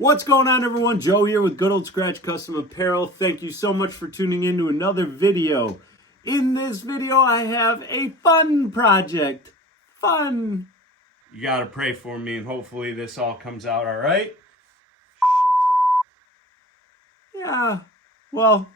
What's going on, everyone? Joe here with Good Old Scratch Custom Apparel. Thank you so much for tuning in to another video. In this video, I have a fun project. Fun. You gotta pray for me, and hopefully this all comes out all right. Yeah, well,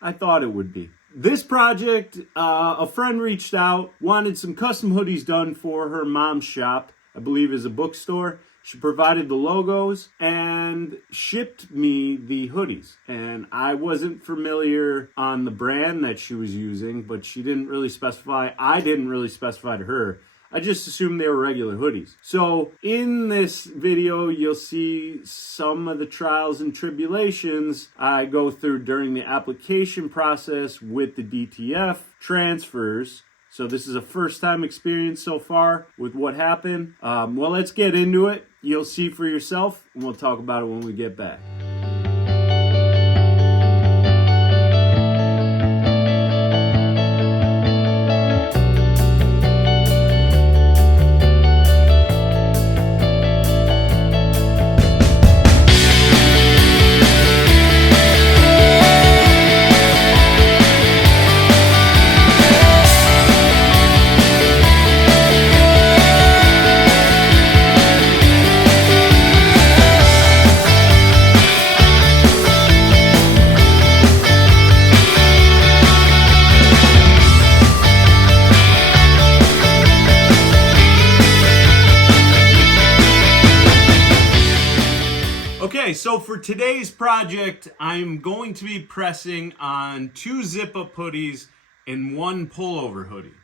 I thought it would be. This project, a friend reached out, wanted some custom hoodies done for her mom's shop, I believe is a bookstore. She provided the logos and shipped me the hoodies. And I wasn't familiar on the brand that she was using, but she didn't really specify. I didn't really specify to her. I just assumed they were regular hoodies. So in this video, you'll see some of the trials and tribulations I go through during the application process with the DTF transfers. So this is a first-time experience so far with what happened. Well, let's get into it. You'll see for yourself, and we'll talk about it when we get back. Okay, so for today's project, I'm going to be pressing on 2 zip-up hoodies and 1 pullover hoodie.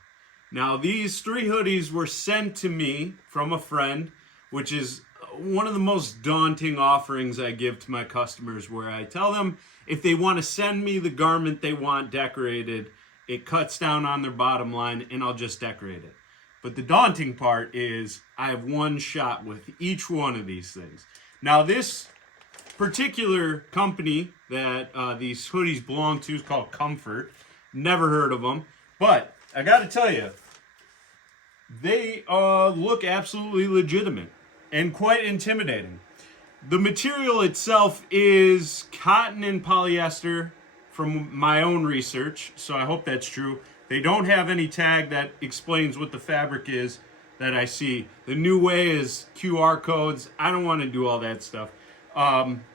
Now, these 3 hoodies were sent to me from a friend, which is one of the most daunting offerings I give to my customers, where I tell them if they want to send me the garment they want decorated, it cuts down on their bottom line, and I'll just decorate it. But the daunting part is I have one shot with each one of these things. Now, this particular company that these hoodies belong to is called Comfort. Never heard of them, but I got to tell you, they look absolutely legitimate and quite intimidating. The material itself is cotton and polyester from my own research, so I hope that's true. They don't have any tag that explains what the fabric is that I see. The new way is QR codes. I don't want to do all that stuff.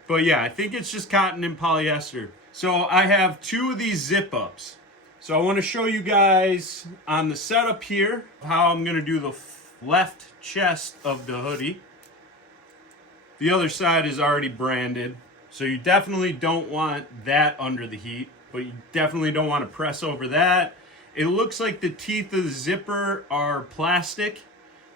But yeah, I think it's just cotton and polyester. So I have 2 of these zip-ups. So I want to show you guys on the setup here how I'm going to do the left chest of the hoodie. The other side is already branded, so you definitely don't want that under the heat, but you definitely don't want to press over that. It looks like the teeth of the zipper are plastic,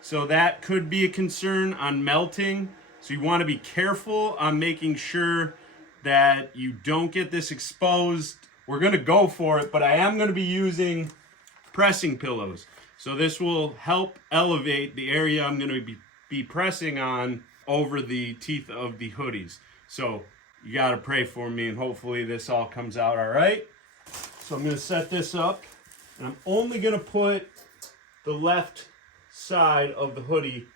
so that could be a concern on melting. So you want to be careful on making sure that you don't get this exposed. We're going to go for it, but I am going to be using pressing pillows. So this will help elevate the area I'm going to be pressing on over the teeth of the hoodies. So you got to pray for me, and hopefully this all comes out all right. So I'm going to set this up, and I'm only going to put the left side of the hoodie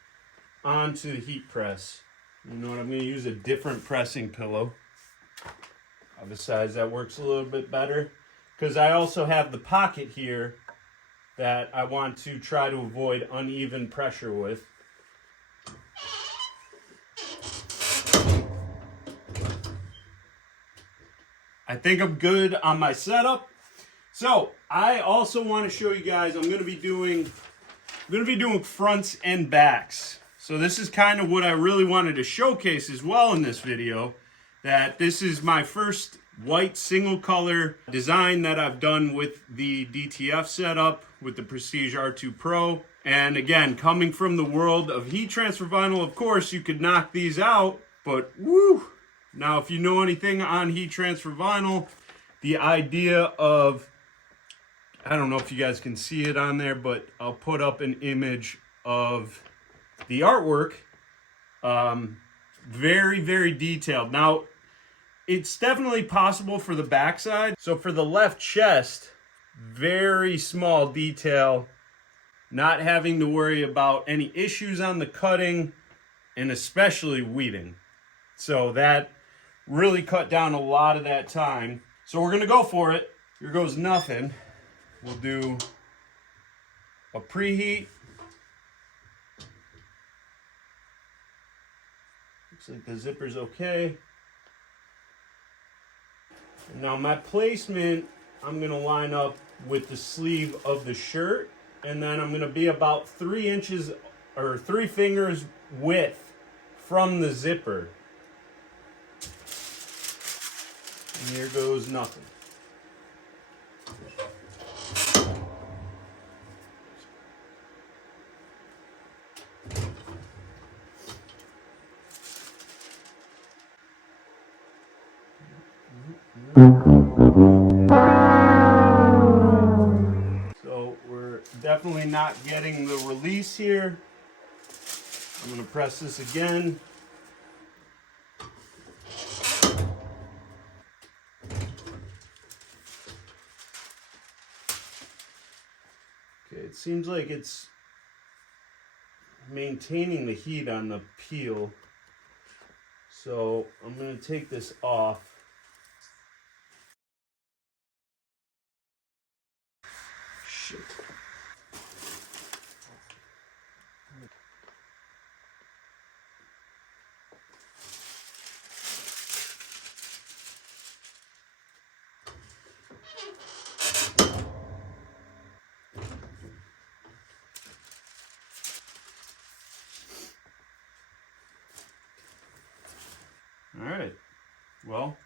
onto the heat press. You know what, I'm going to use a different pressing pillow. Besides, that works a little bit better, because I also have the pocket here that I want to try to avoid uneven pressure with. I think I'm good on my setup. So I also want to show you guys, I'm going to be doing fronts and backs. So this is kind of what I really wanted to showcase as well in this video, that this is my first white single color design that I've done with the DTF setup with the Prestige R2 Pro. And again, coming from the world of heat transfer vinyl, of course, you could knock these out, but woo! Now, if you know anything on heat transfer vinyl, the idea of, I don't know if you guys can see it on there, but I'll put up an image of the artwork. Very, very detailed. Now, it's definitely possible for the backside. So for the left chest, very small detail, not having to worry about any issues on the cutting, and especially weeding. So that really cut down a lot of that time. So we're gonna go for it. Here goes nothing. We'll do a preheat. Looks like the zipper's okay. And now my placement, I'm gonna line up with the sleeve of the shirt, and then I'm gonna be about 3 inches or 3 fingers width from the zipper. And here goes nothing. So we're definitely not getting the release here. I'm going to press this again. Okay, it seems like it's maintaining the heat on the peel. So I'm going to take this off. Shit. All right. Well,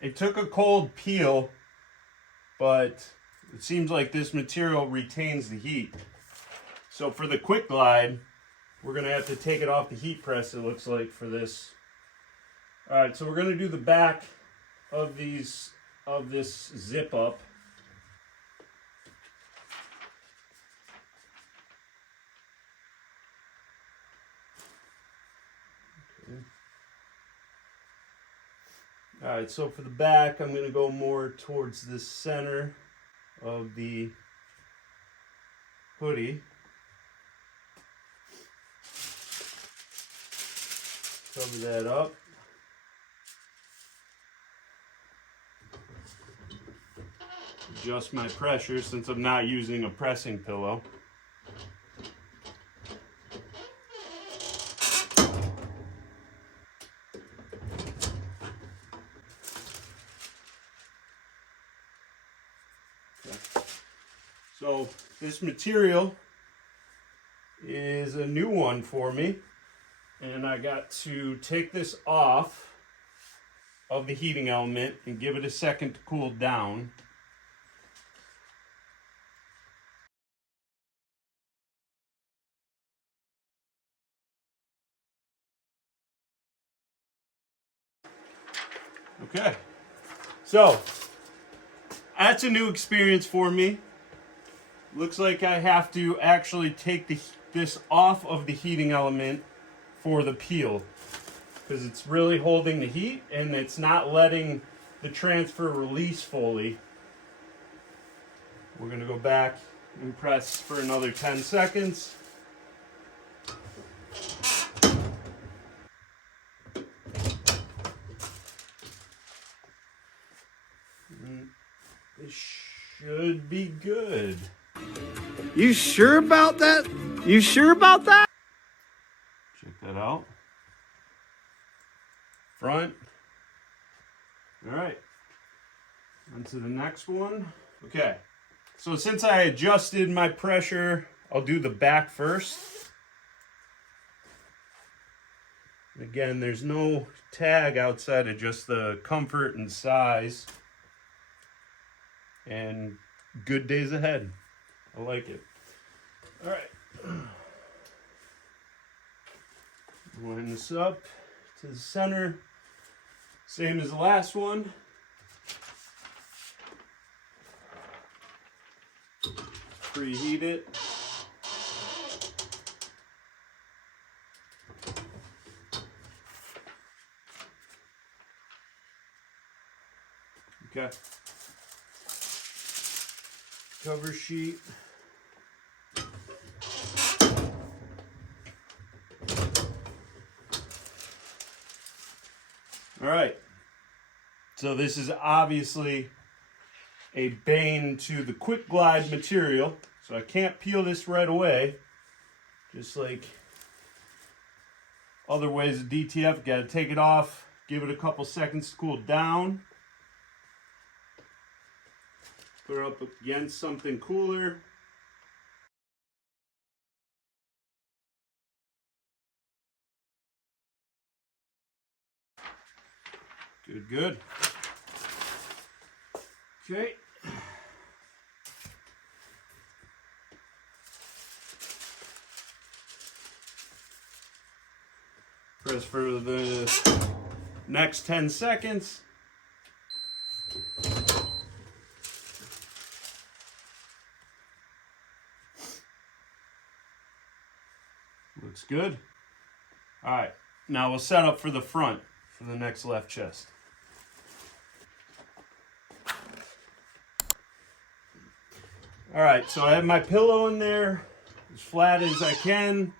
it took a cold peel, but it seems like this material retains the heat. So for the quick glide, we're going to have to take it off the heat press, it looks like, for this. All right, so we're going to do the back of this zip up. Okay. All right, so for the back, I'm going to go more towards the center of the hoodie. Cover that up. Adjust my pressure since I'm not using a pressing pillow. Okay. So this material is a new one for me, and I got to take this off of the heating element and give it a second to cool down. Okay, so that's a new experience for me. Looks like I have to actually take this off of the heating element for the peel, because it's really holding the heat and it's not letting the transfer release fully. We're going to go back and press for another 10 seconds. It should be good. You sure about that? You sure about that? Check that out. Front. All right. On to the next one. Okay. So since I adjusted my pressure, I'll do the back first. Again, there's no tag outside of just the comfort and size. And good days ahead. I like it. All right. Line this up to the center. Same as the last one. Preheat it. Okay. Cover sheet. All right. So this is obviously a bane to the quick glide material. So I can't peel this right away. Just like other ways of DTF, got to take it off, give it a couple seconds to cool down. Put it up against something cooler. Good, good. Okay. Press for the next 10 seconds. Looks good. All right, now we'll set up for the front for the next left chest. All right, so I have my pillow in there as flat as I can.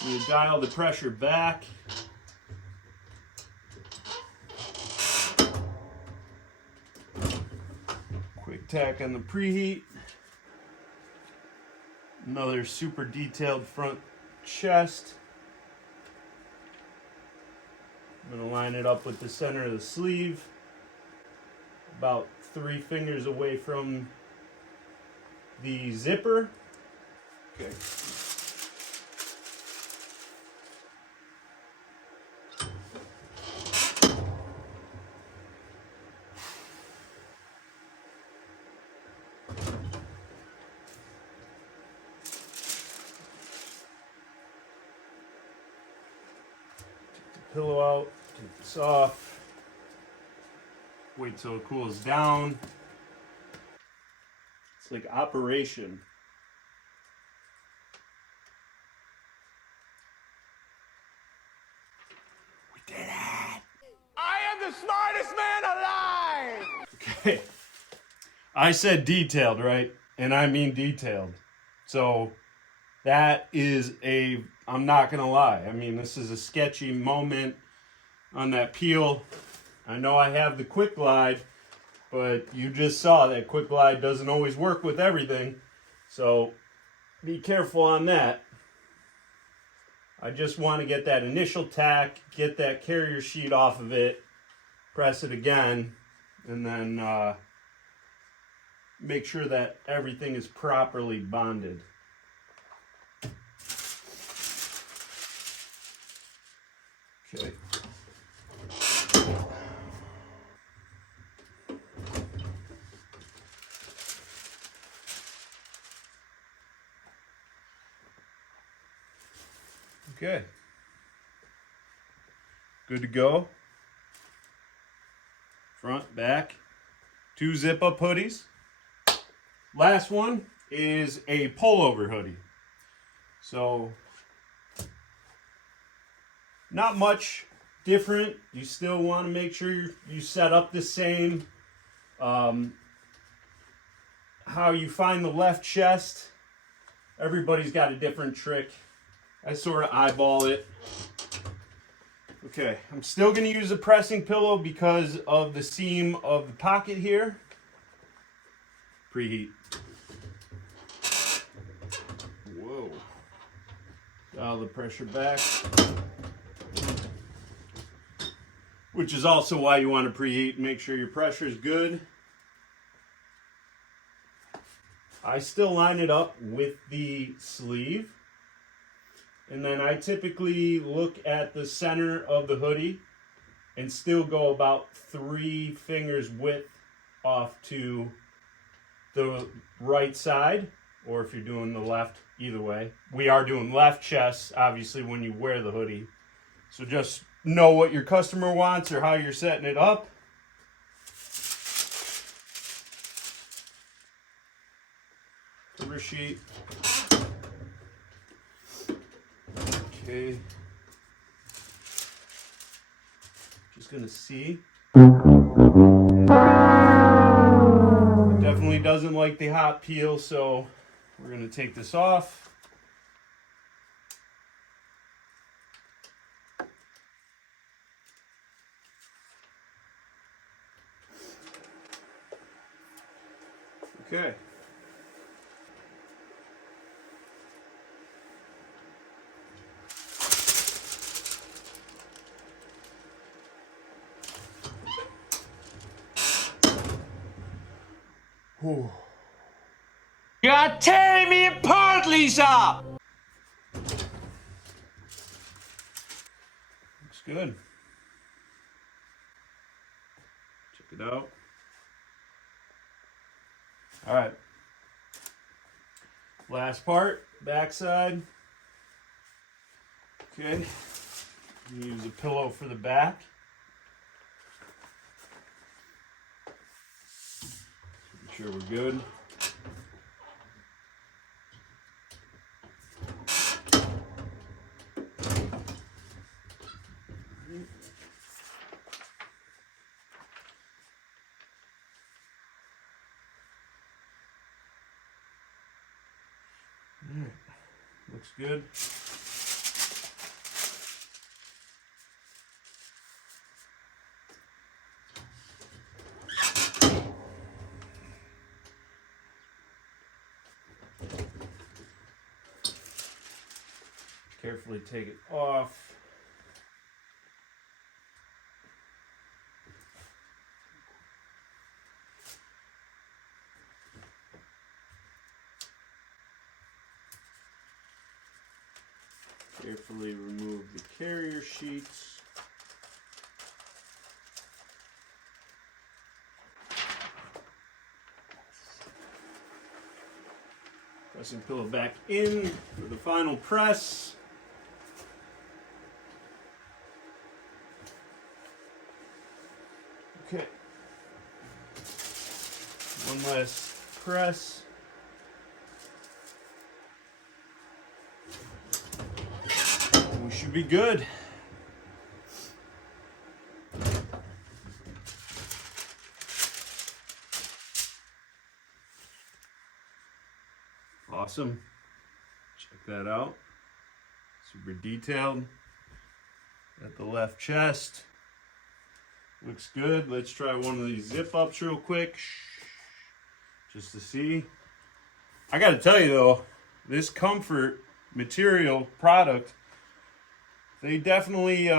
I'm going to dial the pressure back. Quick tack on the preheat. Another super detailed front chest. I'm going to line it up with the center of the sleeve. About 3 fingers away from the zipper. Okay. Pillow out, take this off, wait till it cools down. It's like operation. We did it! I am the smartest man alive! Okay, I said detailed, right? And I mean detailed. So that is I'm not gonna lie. I mean, this is a sketchy moment on that peel. I know I have the quick glide, but you just saw that quick glide doesn't always work with everything. So be careful on that. I just want to get that initial tack, get that carrier sheet off of it, press it again, and then make sure that everything is properly bonded. Okay. Okay. Good to go. Front, back. 2 zip-up hoodies. Last one is a pullover hoodie. So not much different. You still want to make sure you set up the same. How you find the left chest, everybody's got a different trick. I sort of eyeball it. Okay, I'm still going to use a pressing pillow because of the seam of the pocket here. Preheat. Whoa. Dial the pressure back. Which is also why you want to preheat. Make sure your pressure is good. I still line it up with the sleeve. And then I typically look at the center of the hoodie and still go about 3 fingers width off to the right side, or if you're doing the left, either way. We are doing left chest, obviously, when you wear the hoodie. So just know what your customer wants or how you're setting it up. Cover sheet. Okay. Just gonna see. It definitely doesn't like the hot peel, so we're gonna take this off. Okay. Whew. You're tearing me apart, Lisa! Looks good. Check it out. All right. Last part, backside. Okay. Use a pillow for the back. Make sure we're good. Looks good. Carefully take it off. Carefully remove the carrier sheets. Pressing pillow back in for the final press. Okay. One last press. We should be good. Awesome. Check that out. Super detailed. At the left chest. Looks good. Let's try one of these zip ups real quick. Just to see. I gotta tell you though, this comfort material product, they definitely,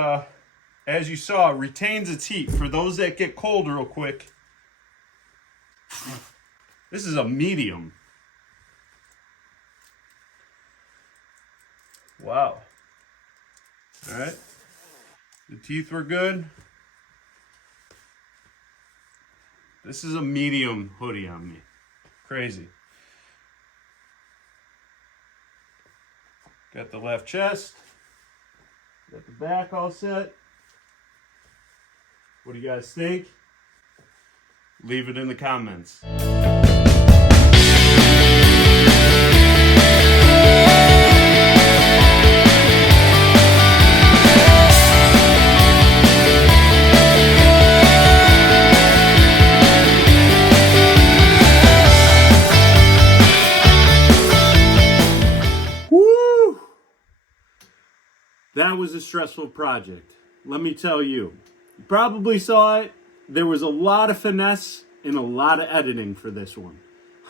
as you saw, retains its heat. For those that get cold real quick, this is a medium. Wow. All right. The teeth were good. This is a medium hoodie on me. Crazy. Got the left chest. Got the back all set. What do you guys think? Leave it in the comments. That was a stressful project. Let me tell you. You probably saw it. There was a lot of finesse and a lot of editing for this one.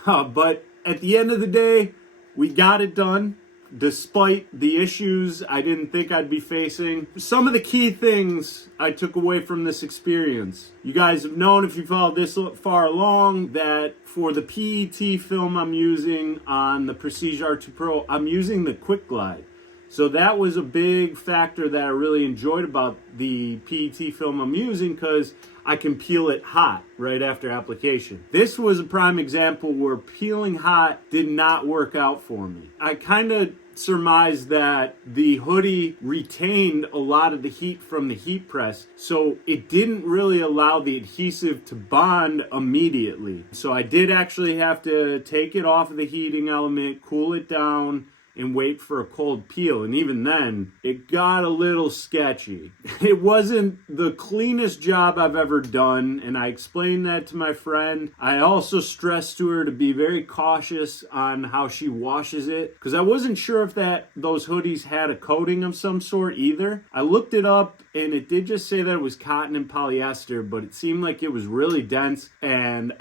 But at the end of the day, we got it done. Despite the issues I didn't think I'd be facing. Some of the key things I took away from this experience. You guys have known, if you followed this far along, that for the PET film I'm using on the Prestige R2 Pro, I'm using the Quick Glide. So that was a big factor that I really enjoyed about the PET film I'm using, because I can peel it hot right after application. This was a prime example where peeling hot did not work out for me. I kind of surmised that the hoodie retained a lot of the heat from the heat press, so it didn't really allow the adhesive to bond immediately. So I did actually have to take it off of the heating element, cool it down, and wait for a cold peel. And even then, it got a little sketchy. It wasn't the cleanest job I've ever done, and I explained that to my friend. I also stressed to her to be very cautious on how she washes it, because I wasn't sure if those hoodies had a coating of some sort either. I looked it up, and it did just say that it was cotton and polyester, but it seemed like it was really dense, and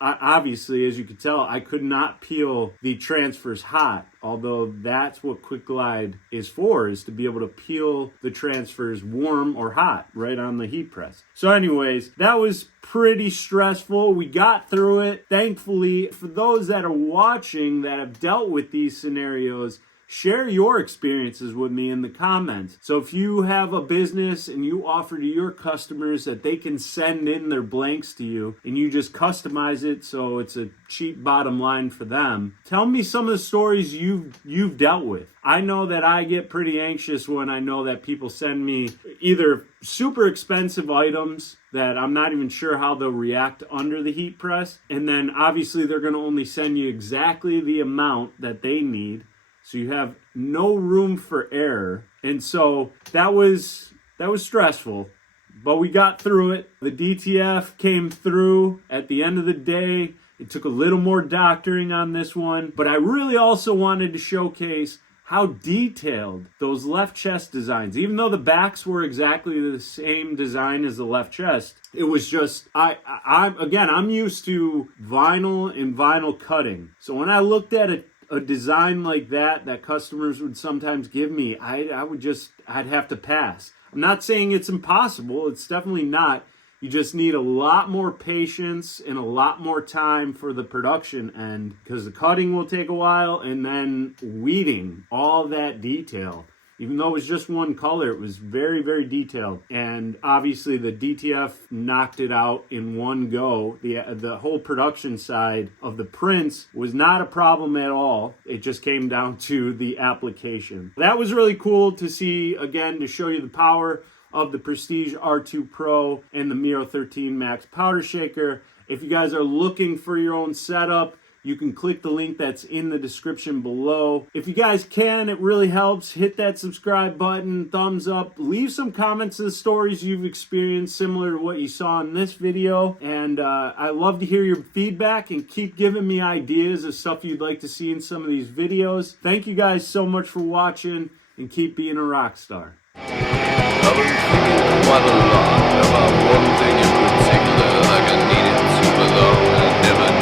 obviously, as you could tell, I could not peel the transfers hot, although that's what Quick Glide is for, is to be able to peel the transfers warm or hot right on the heat press. So anyways, that was pretty stressful. We got through it. Thankfully, for those that are watching that have dealt with these scenarios, share your experiences with me in the comments. So if you have a business and you offer to your customers that they can send in their blanks to you and you just customize it so it's a cheap bottom line for them, tell me some of the stories you've dealt with. I know that I get pretty anxious when I know that people send me either super expensive items that I'm not even sure how they'll react under the heat press, and then obviously they're going to only send you exactly the amount that they need. So you have no room for error. And so that was stressful, but we got through it. The DTF came through at the end of the day. It took a little more doctoring on this one, but I really also wanted to showcase how detailed those left chest designs, even though the backs were exactly the same design as the left chest, it was just, I'm used to vinyl and vinyl cutting. So when I looked at a design like that customers would sometimes give me, I'd have to pass. I'm not saying it's impossible. It's definitely not. You just need a lot more patience and a lot more time for the production end, because the cutting will take a while, and then weeding all that detail. Even though it was just one color, it was very, very detailed. And obviously the DTF knocked it out in one go. The whole production side of the prints was not a problem at all. It just came down to the application. That was really cool to see, again, to show you the power of the Prestige R2 Pro and the Miro 13 Max powder shaker. If you guys are looking for your own setup, you can click the link that's in the description below. If you guys can, it really helps. Hit that subscribe button, thumbs up, leave some comments of the stories you've experienced similar to what you saw in this video. And I love to hear your feedback, and keep giving me ideas of stuff you'd like to see in some of these videos. Thank you guys so much for watching, and keep being a rock star. I've been thinking quite a lot about one thing in particular, like I needed to belong and never